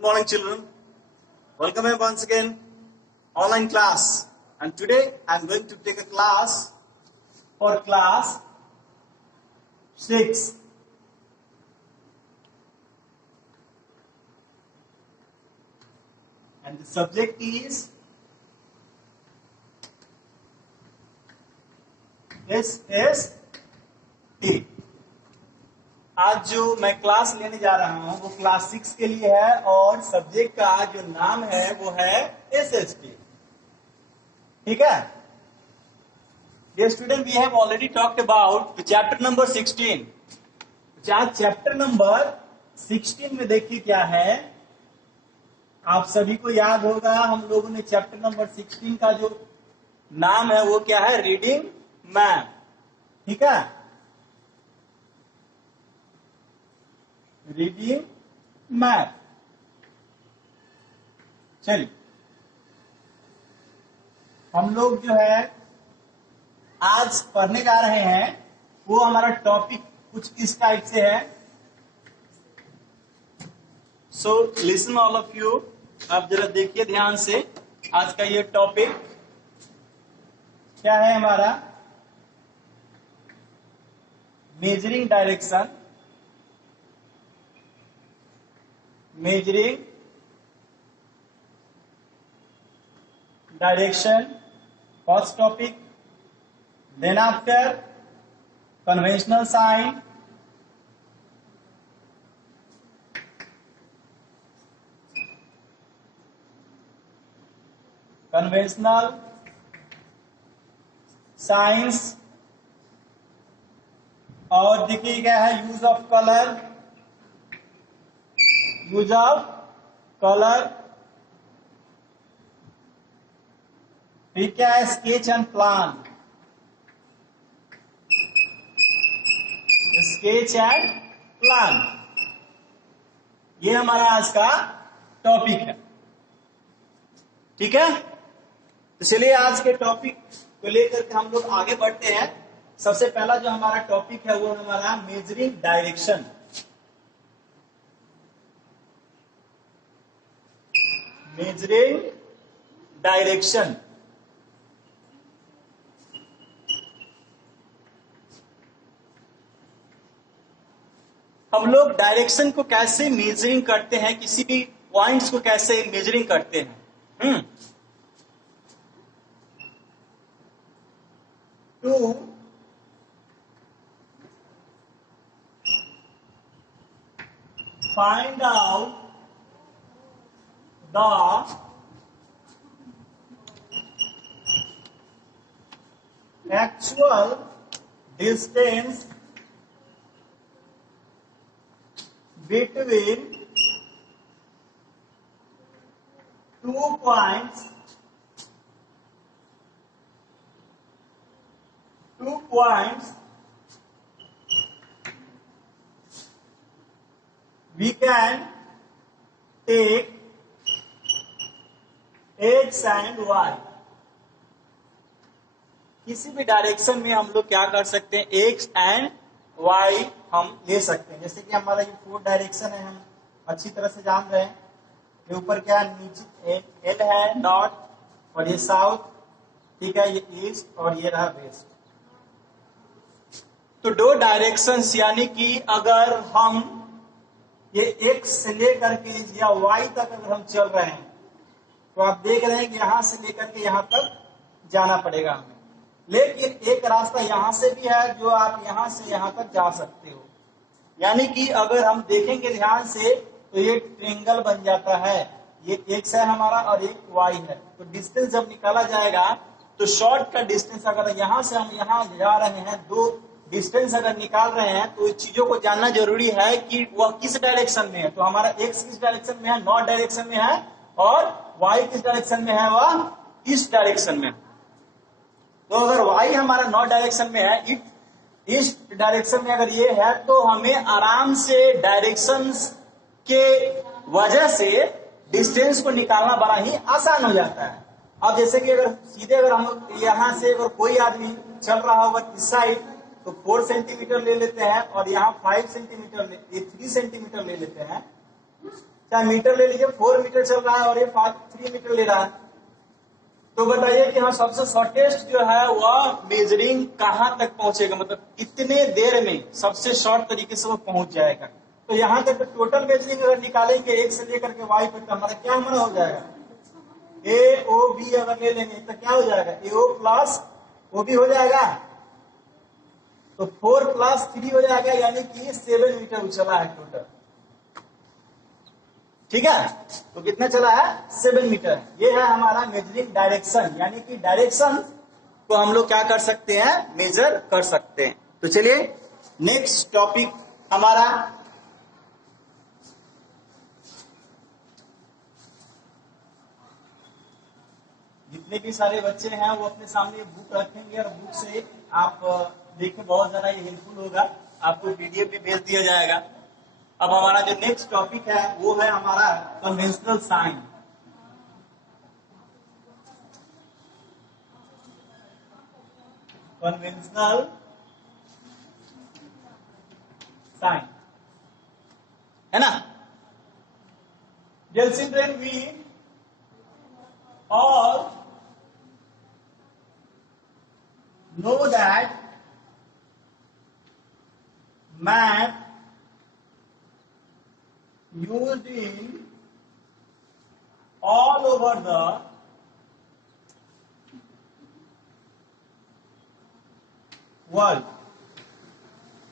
Good morning, children. Welcome here once again, online class. And today I am going to take a class for class 6. And the subject is SST. आज जो मैं class लेने जा रहा हूं वो class 6 के लिए है और सब्जेक्ट का जो नाम है वो है SST. ठीक है. Dear student, we have already talked about the chapter number 16. Chapter number 16 में देखिए क्या है. आप सभी को याद होगा हम लोगों ने चैप्टर नंबर 16 का जो नाम है वो क्या है, रीडिंग मैप. ठीक है, रीडिंग मैप. चलिए हम लोग जो है आज पढ़ने जा रहे हैं वो हमारा टॉपिक कुछ इस टाइप से है. So listen all of you. आप जरा देखिए ध्यान से. आज का ये टॉपिक क्या है हमारा, measuring direction. Measuring direction first topic. Then after conventional sign, conventional science. और देखिए क्या है, use of colour. Use of colour. फिर क्या है, sketch and plan. Sketch and plan. ये हमारा आज का टॉपिक है. ठीक है, तो चलिए आज के टॉपिक को लेकर के हम लोग आगे बढ़ते हैं. सबसे पहला जो हमारा टॉपिक है वो हमारा मेजरिंग डायरेक्शन. Measuring direction. हम लोग डायरेक्शन को कैसे मेजरिंग करते हैं, किसी भी पॉइंट्स को कैसे मेजरिंग करते हैं. To find out the actual distance between 2 points. 2 points we can take x and y. किसी भी डायरेक्शन में हम लोग क्या कर सकते हैं, x एंड y हम ले सकते हैं. जैसे कि हमारा ये 4 डायरेक्शन है, हम अच्छी तरह से जान रहे हैं. ये ऊपर क्या नीचे एल है नॉर्थ, और ये साउथ. ठीक है, ये ईस्ट और ये रहा वेस्ट. तो 2 डायरेक्शंस, यानी कि अगर हम ये x से लेकर के या y तक अगर हम चल रहे हैं तो आप देख रहे हैं कि यहां से लेकर के यहां तक जाना पड़ेगा हमें. लेकिन एक रास्ता यहां से भी है जो आप यहां से यहां तक जा सकते हो. यानी कि अगर हम देखेंगे ध्यान से तो ये ट्रायंगल बन जाता है. ये x है हमारा और एक y है. तो डिस्टेंस जब निकाला जाएगा तो शॉर्ट का डिस्टेंस, अगर यहां से हम यहां जा रहे हैं, 2 डिस्टेंस अगर निकाल रहे हैं तो इस चीजों को जानना जरूरी है कि वह किस डायरेक्शन में है. तो हमारा x किस डायरेक्शन में है, नॉर्थ डायरेक्शन में है, और y किस डायरेक्शन में है, वह ईस्ट डायरेक्शन में. तो अगर y हमारा नॉर्थ डायरेक्शन में है, ईस्ट डायरेक्शन में अगर ये है, तो हमें आराम से डायरेक्शंस के वजह से डिस्टेंस को निकालना बड़ा ही आसान हो जाता है. अब जैसे कि अगर सीधे अगर हम यहाँ से अगर कोई आदमी चल रहा होगा इस साइड तो 4 सेंटीमीटर ले लेते हैं, और यहाँ 5 सेंटीमीटर 3 सेंटीमीटर ले लेते हैं. चाहे मीटर ले लीजिए, 4 मीटर चल रहा है और ये 3 मीटर ले रहा है, तो बताइए कि हाँ सबसे शॉर्टेस्ट जो है वह मेजरिंग कहां तक पहुंचेगा, मतलब कितने देर में सबसे शॉर्ट तरीके से वो पहुंच जाएगा। तो यहां तक टोटल मेजरिंग अगर निकालेंगे एक से लेकर के वाई तक, हमारा क्या हमारा हो जाएगा, ए ओ बी अगर ले लेंगे तो क्या हो जाएगा, ए ओ प्लस ओ बी हो जाएगा, तो 4 + 3 हो जाएगा, यानी कि 7 मीटर उछला है टोटल। ठीक है, तो कितना चला है, 7 मीटर। ये है हमारा मेजरिंग डायरेक्शन, यानी कि डायरेक्शन को हम लोग क्या कर सकते हैं, मेजर कर सकते हैं। तो चलिए नेक्स्ट टॉपिक हमारा जितने भी सारे बच्चे हैं वो अपने सामने बुक रखेंगे और बुक से आप देखें, बहुत ज्यादा ये हेल्पफुल होगा, आपको पीडीएफ भी भेज दिया जाएगा। अब हमारा जो नेक्स्ट टॉपिक है वो है हमारा कन्वेंशनल साइन। कन्वेंशनल साइन है ना। Dear children, we all know that map used in all over the world.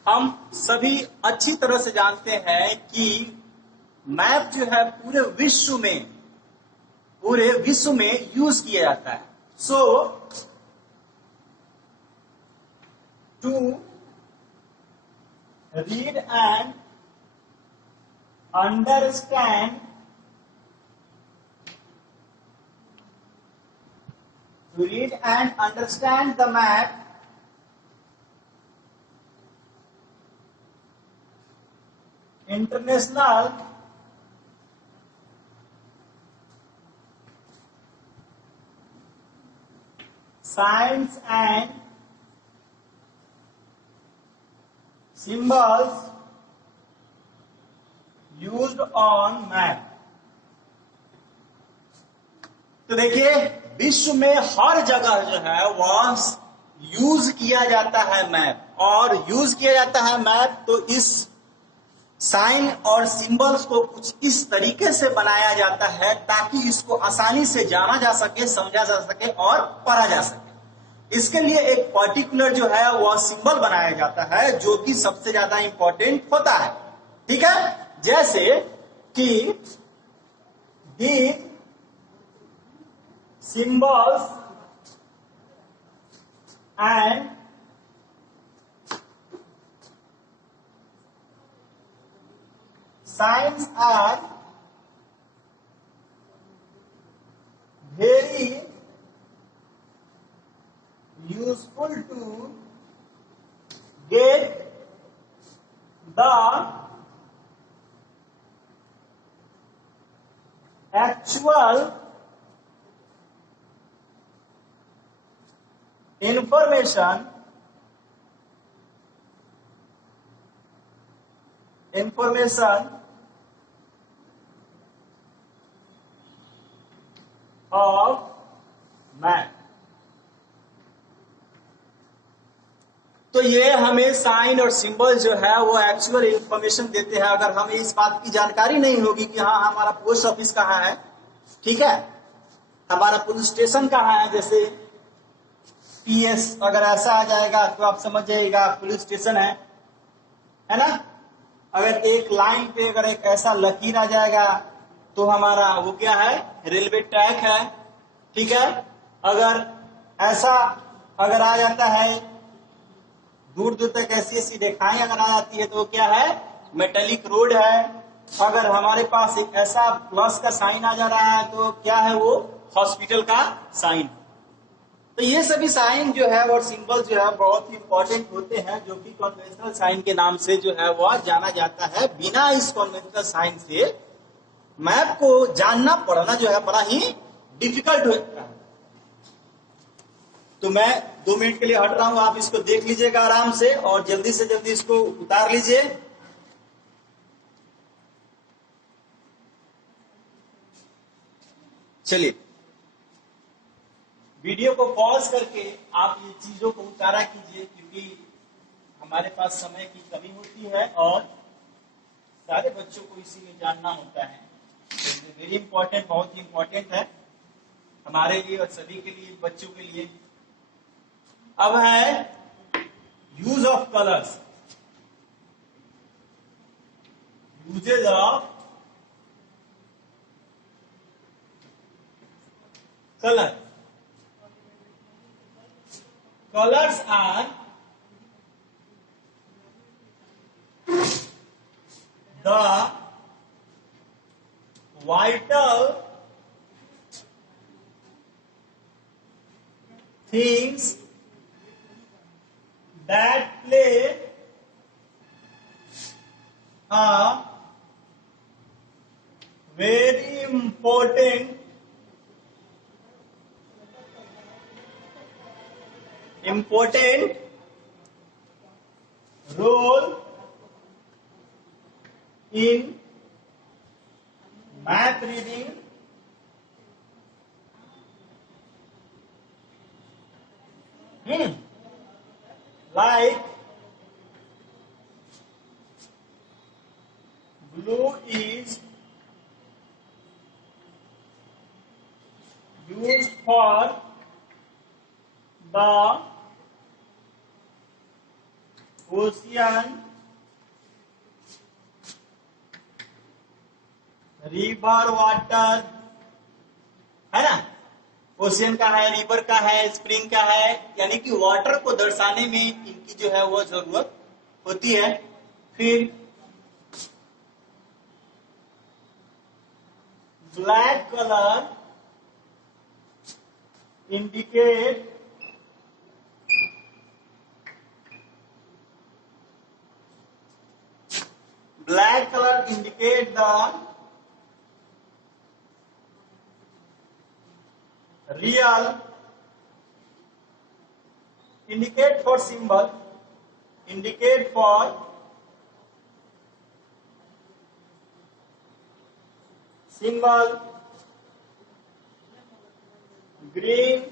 हम सभी अच्छी तरह से जानते हैं कि मैप जो है पूरे विश्व में यूज किया जाता है। So to read and understand the map, international signs and symbols used on map। तो देखिए विश्व में हर जगह जो है वह यूज किया जाता है मैप, और यूज किया जाता है मैप तो इस साइन और सिंबल्स को कुछ इस तरीके से बनाया जाता है ताकि इसको आसानी से जाना जा सके, समझा जा सके और पढ़ा जा सके। इसके लिए एक पर्टिकुलर जो है वह सिंबल बनाया जाता है जो कि सबसे ज्यादा इंपॉर्टेंट होता है। ठीक है, जैसे कि the symbols and signs are very useful to get the actual information of map. तो ये हमें साइन और सिंबल जो है वो एक्चुअल इंफॉर्मेशन देते हैं। अगर हमें इस बात की जानकारी नहीं होगी कि हाँ हमारा पोस्ट ऑफिस कहाँ है, ठीक है, हमारा पुलिस स्टेशन कहाँ है, जैसे पीएस अगर ऐसा आ जाएगा तो आप समझ जाइएगा पुलिस स्टेशन है ना। अगर एक लाइन पे अगर एक ऐसा लकीर आ जाएगा तो हमारा वो क्या है, रेलवे ट्रैक है। ठीक है, अगर ऐसा अगर आ जाता है दूर दूर तक ऐसी रेखाएं अगर आ जाती है तो क्या है, मेटेलिक रोड है। अगर हमारे पास एक ऐसा प्लस का साइन आ जा रहा है तो क्या है, वो हॉस्पिटल का साइन। तो ये सभी साइन जो है और सिंबल जो है बहुत ही इंपॉर्टेंट होते हैं, जो कि कन्वेंशनल साइन के नाम से जो है वह जाना जाता है। बिना इस कन्वेंशनल साइन से मैप को जानना पढ़ना जो है बड़ा ही डिफिकल्ट होता है। तो मैं 2 मिनट के लिए हट रहा हूं, आप इसको देख लीजिएगा आराम से और जल्दी से जल्दी इसको उतार लीजिए। चलिए वीडियो को पॉज करके आप ये चीजों को उतारा कीजिए, क्योंकि हमारे पास समय की कमी होती है और सारे बच्चों को इसी में जानना होता है। वेरी इंपॉर्टेंट, बहुत ही इंपॉर्टेंट है हमारे लिए और सभी के लिए, बच्चों के लिए। अब है use of colours, usages of colour. Colours are the vital things that play a very important role in map reading, like blue is used for the ocean, river water, है ना। ओशियन का है, रिवर का है, spring का है, यानी कि वाटर को दर्शाने में इनकी जो है वो जरूरत होती है। फिर black colour indicate the real, indicate for symbol, indicate for symbol, green,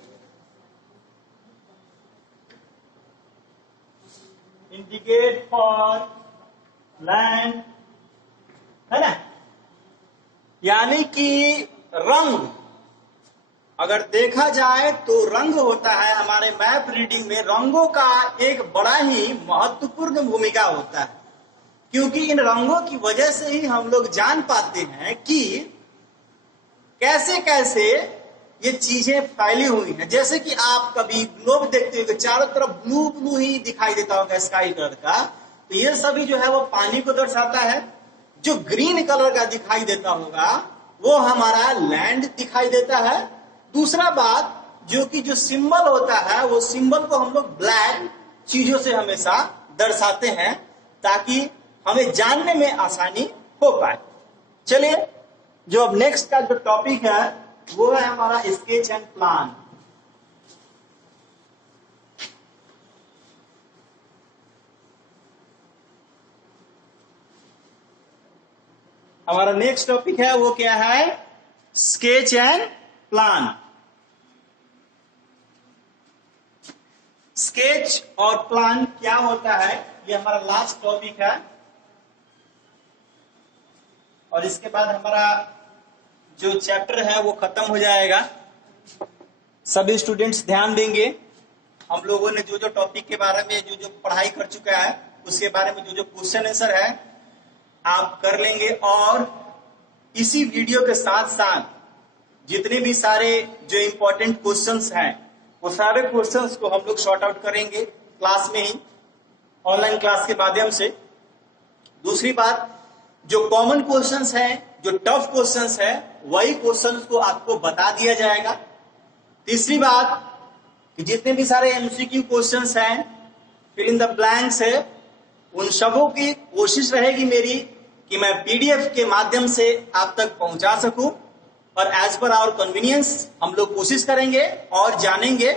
indicate for land, है ना। यानी कि रंग अगर देखा जाए तो रंग होता है हमारे मैप रीडिंग में, रंगों का एक बड़ा ही महत्वपूर्ण भूमिका होता है, क्योंकि इन रंगों की वजह से ही हम लोग जान पाते हैं कि कैसे कैसे ये चीजें फैली हुई हैं। जैसे कि आप कभी ग्लोब देखते हो, चारों तरफ ब्लू ब्लू ही दिखाई देता होगा स्काई कलर का, तो ये सभी जो है वो पानी को दर्शाता है। जो ग्रीन कलर का दिखाई देता होगा वो हमारा लैंड दिखाई देता है। दूसरा बात, जो सिंबल होता है वो सिंबल को हम लोग ब्लैक चीजों से हमेशा दर्शाते हैं ताकि हमें जानने में आसानी हो पाए। चलिए जो अब नेक्स्ट का जो टॉपिक है वो है हमारा स्केच एंड प्लान। हमारा नेक्स्ट टॉपिक है वो क्या है, स्केच एंड प्लान। स्केच और प्लान क्या होता है, ये हमारा लास्ट टॉपिक है और इसके बाद हमारा जो चैप्टर है वो खत्म हो जाएगा। सभी स्टूडेंट्स ध्यान देंगे, हम लोगों ने जो जो टॉपिक के बारे में जो जो पढ़ाई कर चुका है उसके बारे में जो जो क्वेश्चन आंसर है आप कर लेंगे। और इसी वीडियो के साथ साथ जितने भी सारे जो इंपॉर्टेंट क्वेश्चंस हैं वो सारे क्वेश्चंस को हम लोग सॉर्ट आउट करेंगे क्लास में ही, ऑनलाइन क्लास के माध्यम से। दूसरी बात, जो कॉमन क्वेश्चंस हैं, जो टफ क्वेश्चंस है, वही क्वेश्चंस को आपको बता दिया जाएगा। तीसरी बात कि जितने भी सारे एमसीक्यू क्वेश्चंस हैं, फिल इन द ब्लैंक्स है, उन सबों की कोशिश रहेगी मेरी कि मैं पीडीएफ के माध्यम से आप तक पहुंचा सकूं और एज पर आवर कन्वीनियंस हम लोग कोशिश करेंगे और जानेंगे।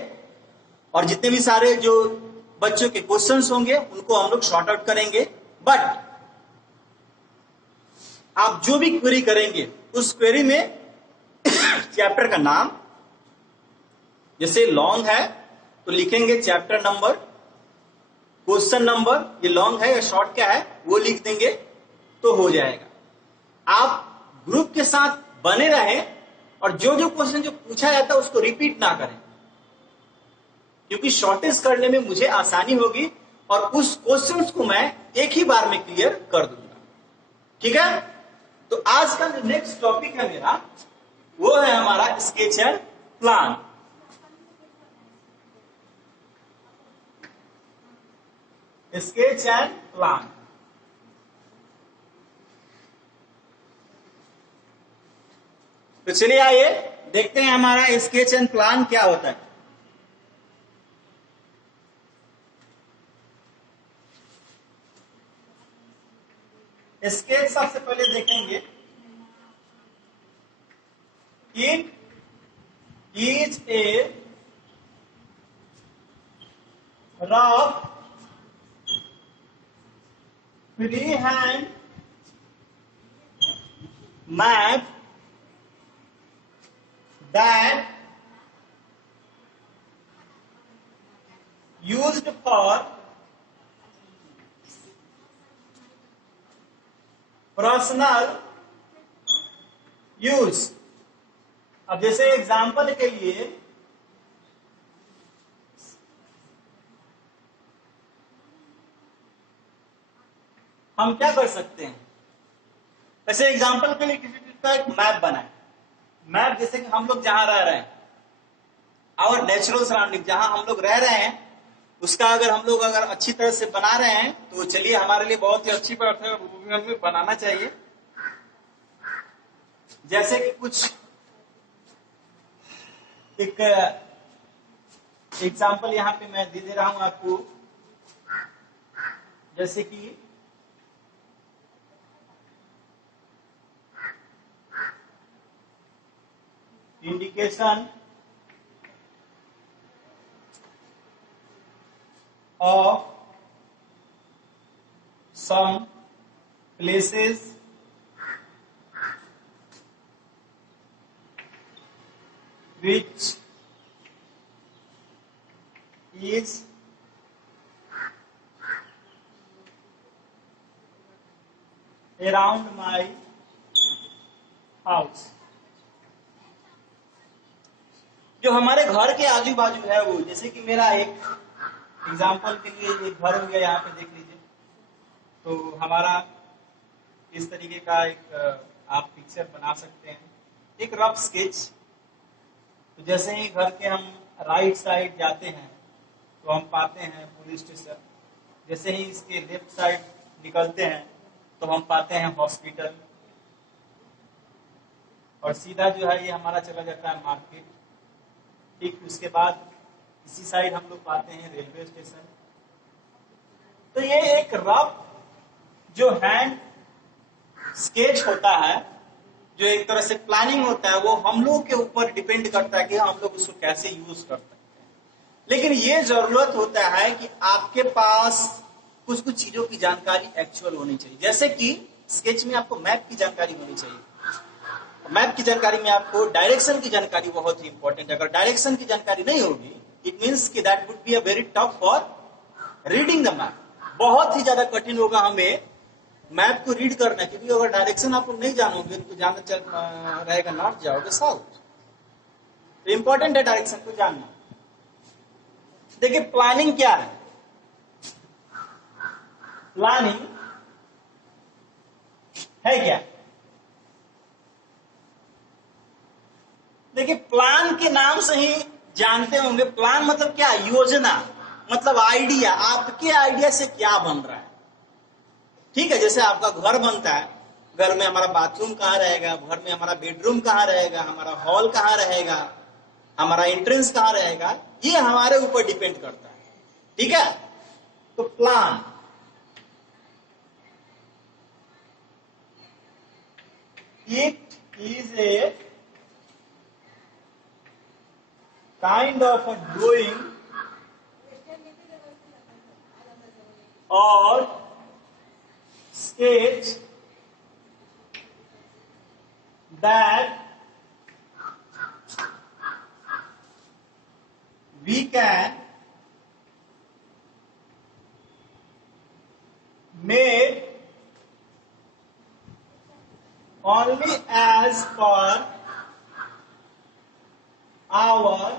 और जितने भी सारे जो बच्चों के क्वेश्चंस होंगे उनको हम लोग सॉर्ट आउट करेंगे। बट आप जो भी क्वेरी करेंगे उस क्वेरी में चैप्टर का नाम, जैसे लॉन्ग है तो लिखेंगे चैप्टर नंबर, क्वेश्चन नंबर, ये लॉन्ग है या शॉर्ट क्या है वो लिख देंगे तो हो जाएगा। आप ग्रुप के साथ बने रहें और जो जो क्वेश्चन जो पूछा जाता है उसको रिपीट ना करें, क्योंकि शॉर्टेज करने में मुझे आसानी होगी और उस क्वेश्चंस को मैं एक ही बार में क्लियर कर दूंगा। ठीक है, तो आज का जो नेक्स्ट टॉपिक है मेरा वो है हमारा sketch and plan. Sketch and plan. तो चलिए आइए देखते हैं हमारा स्केच एंड प्लान क्या होता है। स्केच सबसे पहले देखेंगे, it is a rough free hand map that used for personal use। अब जैसे एग्जांपल के लिए हम क्या कर सकते हैं, जैसे एग्जांपल के लिए किसी चीज का एक मैप बनाए, मैप जैसे कि हम लोग जहां रह रहे हैं, और नेचुरल सराउंडिंग जहां हम लोग रह रहे हैं उसका अगर हम लोग अगर अच्छी तरह से बना रहे हैं तो चलिए हमारे लिए बहुत ही अच्छी बात है, वो भी हमें बनाना चाहिए। जैसे कि कुछ एक एग्जांपल यहां पे मैं दे रहा हूं आपको, जैसे कि indication of some places which is around my house। जो हमारे घर के आजू बाजू है वो, जैसे कि मेरा एक एग्जाम्पल के लिए एक घर हो गया, यहाँ पे देख लीजिए, तो हमारा इस तरीके का एक आप पिक्चर बना सकते हैं, एक रफ स्केच। तो जैसे ही घर के हम राइट साइड जाते हैं तो हम पाते हैं पुलिस स्टेशन, जैसे ही इसके लेफ्ट साइड निकलते हैं तो हम पाते हैं हॉस्पिटल, और सीधा जो है ये हमारा चला जाता है मार्केट। ठीक उसके बाद इसी साइड हम लोग पाते हैं रेलवे स्टेशन। तो ये एक रफ जो हैंड स्केच होता है, जो एक तरह से प्लानिंग होता है, वो हम लोग के ऊपर डिपेंड करता है कि हम लोग उसको कैसे यूज कर सकते हैं। लेकिन ये जरूरत होता है कि आपके पास कुछ कुछ चीजों की जानकारी एक्चुअल होनी चाहिए। जैसे कि स्केच में आपको मैप की जानकारी होनी चाहिए, मैप की जानकारी में आपको डायरेक्शन की जानकारी बहुत ही इंपॉर्टेंट है। अगर डायरेक्शन की जानकारी नहीं होगी, इट मीन्स कि that would be a very tough for reading the map. बहुत ही ज्यादा कठिन होगा हमें मैप को रीड करना, क्योंकि अगर डायरेक्शन आपको नहीं जानोगे तो जाना चल रहेगा नॉर्थ जाओगे साउथ। तो इंपॉर्टेंट है डायरेक्शन को जानना। देखिए प्लानिंग क्या है, प्लानिंग है क्या? देखिए प्लान के नाम से ही जानते होंगे, प्लान मतलब क्या? योजना, मतलब आइडिया, आपके आइडिया से क्या बन रहा है। ठीक है, जैसे आपका घर बनता है, घर में हमारा बाथरूम कहाँ रहेगा, घर में हमारा बेडरूम कहाँ रहेगा, हमारा हॉल कहाँ रहेगा, हमारा एंट्रेंस कहाँ रहेगा, ये हमारे ऊपर डिपेंड करता है। ठीक है, तो plan it is a kind of a drawing or sketch that we can make only as per our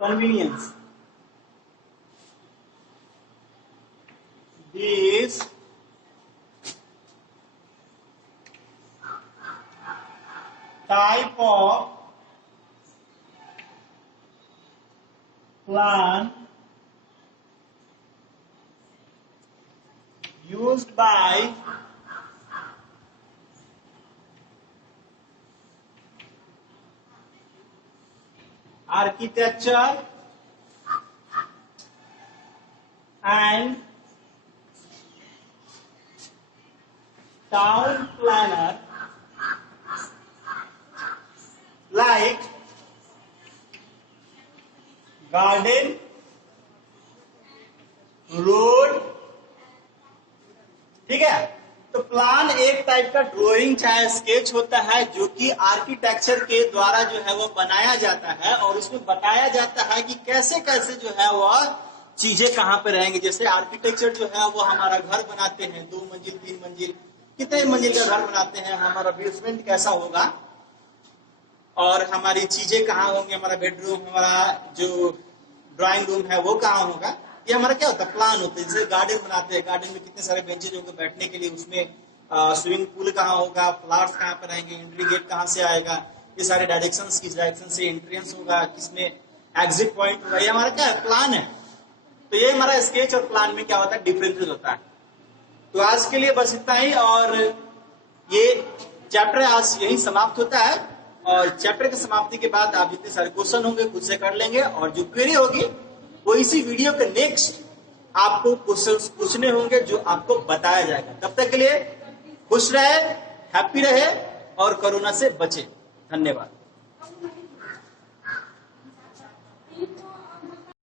convenience. These type of plan used by architecture and town planner like garden, road, ठीक है। तो plan एक type का drawing चाहे sketch होता है जो कि आर्किटेक्चर के द्वारा जो है वो बनाया जाता है और उसमें बताया जाता है कि कैसे कैसे जो है वह चीजें कहाँ पे रहेंगी। जैसे आर्किटेक्चर जो है वो हमारा घर बनाते हैं 2 मंजिल 3 मंजिल कितने मंजिल का घर बनाते हैं, हमारा बेसमेंट कैसा होगा और हमारी चीजें कहाँ होंगी, हमारा बेडरूम, हमारा जो ड्राइंग रूम है वो कहाँ होगा। ये हमारा क्या होता है, प्लान होता है। जैसे गार्डन बनाते हैं, गार्डन में कितने सारे बेंचेज होंगे बैठने के लिए, उसमें स्विमिंग पूल कहाँ होगा, फ्लावर्स कहाँ पर रहेंगे, एंट्री गेट कहाँ से आएगा, ये सारे डायरेक्शंस किस डायरेक्शन से एंट्रेंस होगा, किसमें एग्जिट पॉइंट होगा, ये हमारा क्या है, प्लान है। तो ये हमारा स्केच और प्लान में क्या होता है, डिफरेंसेस होता है। तो आज के लिए बस इतना ही और ये चैप्टर आज यही समाप्त होता है और चैप्टर की समाप्ति के बाद आप जितने सारे क्वेश्चन होंगे खुद से कर लेंगे और जो क्वेरी होगी वो इसी वीडियो के नेक्स्ट आपको क्वेश्चंस पूछने होंगे जो आपको बताया जाएगा। तब तक के लिए खुश रहे, हैप्पी रहे और कोरोना से बचे। धन्यवाद।